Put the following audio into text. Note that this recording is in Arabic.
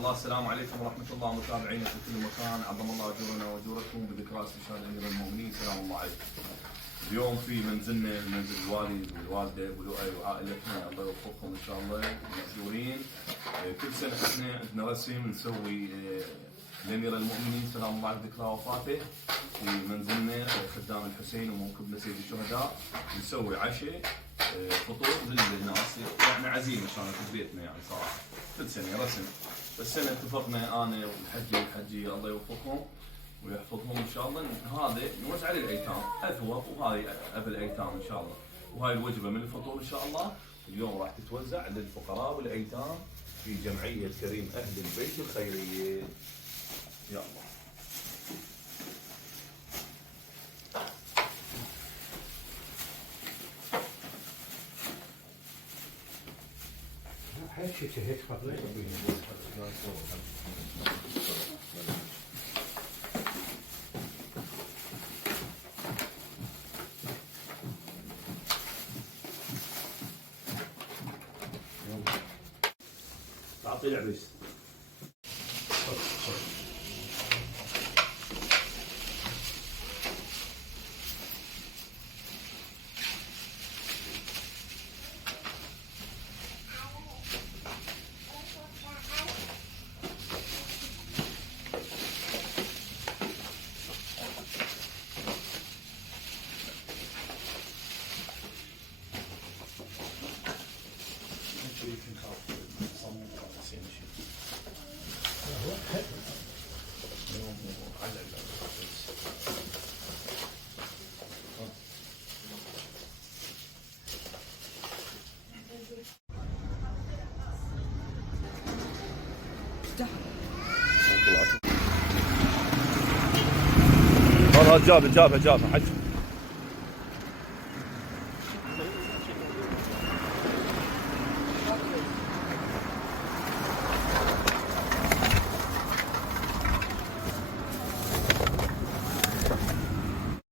الله. السلام عليكم ورحمة الله متابعينا في كل مكان، عظم الله أجورنا وأجوركم بذكرى استشهاد أمير المؤمنين سلام الله عليكم. اليوم في منزلنا، منزل الوالد والوالدة ولؤي وعائلتنا، الله يوفقهم إن شاء الله مأجورين. كل سنة احنا عندنا رسم نسوي لأمير المؤمنين سلام الله عليه ذكرى وفاته في منزلنا خدام الحسين وموكبنا سيد الشهداء. نسوي عشاء فطور للناس، يعني عزيمة كانت في بيتنا يعني صراحة. كل سنة رسم، السنة اتفقنا أنا والحجي الله يوفقهم ويحفظهم إن شاء الله. هذا نوزع للأيتام أثوب، وهذه أبل الأيتام إن شاء الله، وهاي الوجبة من الفطور إن شاء الله اليوم راح تتوزع للفقراء والأيتام في جمعية كريم أهل البيت الخيرية. يا الله. تعطي العريس. والله جابها حج.